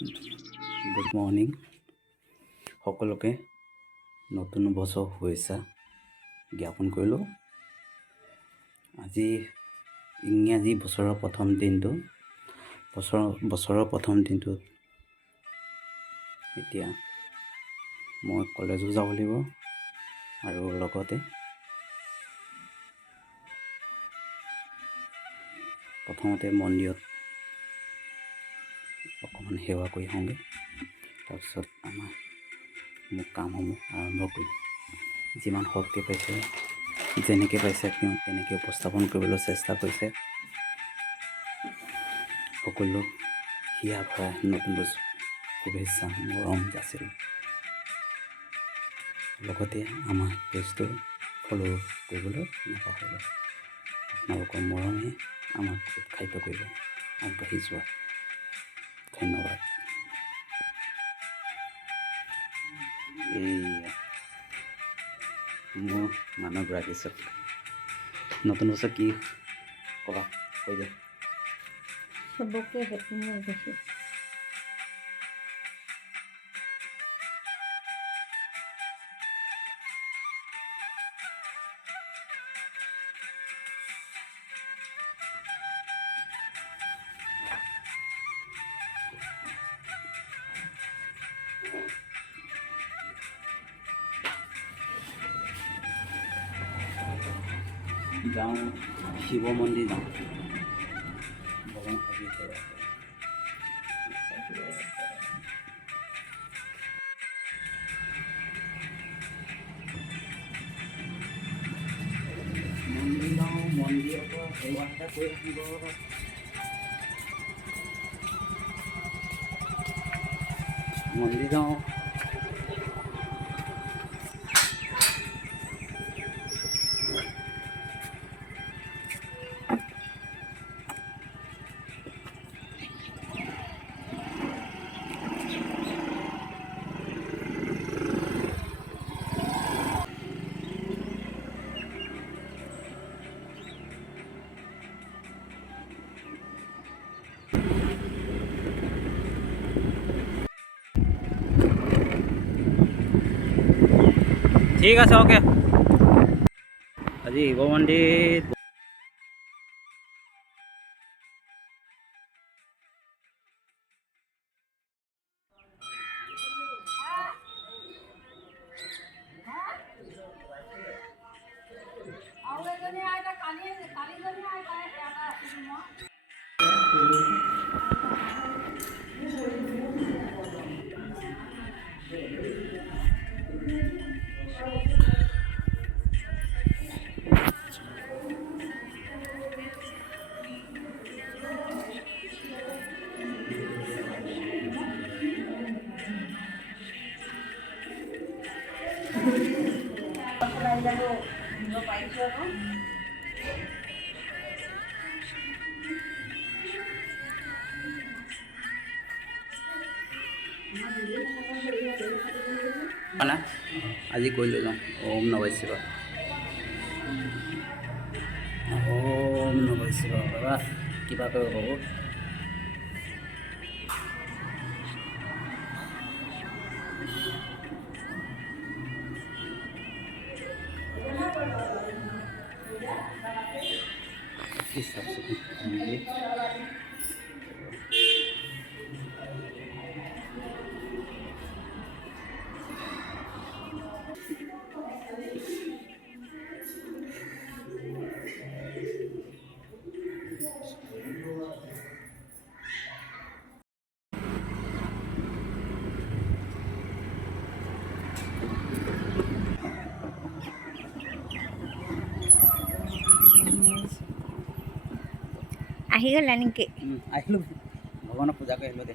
Good morning সকলোকে নতুন বছৰ শুভেচ্ছা জ্ঞাপন কৰিলোঁ। আজি ইংৰাজী বছৰৰ প্ৰথম দিনটোত এতিয়া মই কলেজো যাব লাগিব আৰু লগতে প্ৰথমতে মন্দিৰত অকণমান সেৱা কৰি আহোঁগৈ। তাৰপিছত মোৰ কামসমূহ আৰম্ভ কৰি যিমান শক্তি পাইছে যেনেকৈ পাইছে তেওঁ তেনেকৈ উপস্থাপন কৰিবলৈ চেষ্টা কৰিছে। সকলো হিয়া ভৰাই নতুন বছৰ শুভেচ্ছা মৰম যাচিলোঁ। লগতে আমাৰ পেজটো ফ'ল' কৰিবলৈ নাপাহৰিব। আপোনালোকৰ মৰমে আমাক উৎসাহিত কৰিব আগবাঢ়ি যোৱা। ধন্যবাদ। মোৰ মানুহগৰাকী চব নতুন বছৰ কি ক'বা কৈ দিয়া। চবকে হেপী নিউ ইয়াৰ কৈছোঁ। যাওঁ শিৱ মন্দিৰ যাওঁ। ভগৱান সবিশেষ মন্দিৰ যাওঁ, মন্দিৰৰ পৰা সেৱা এটা কৰি আহিব। মন্দিৰ যাওঁ। ঠিক আছে, অ'কে। আজি শিৱ মন্দিৰ আজি কৰি লৈ যাওঁ। ওম নমঃ শিৱায়। ওম নমঃ শিৱায়। বাবা কিবা কৰিব পাব। আহি গ'লা নেকি? আহিলোঁ, ভগৱানক পূজা কৰি আহিলোঁ দে।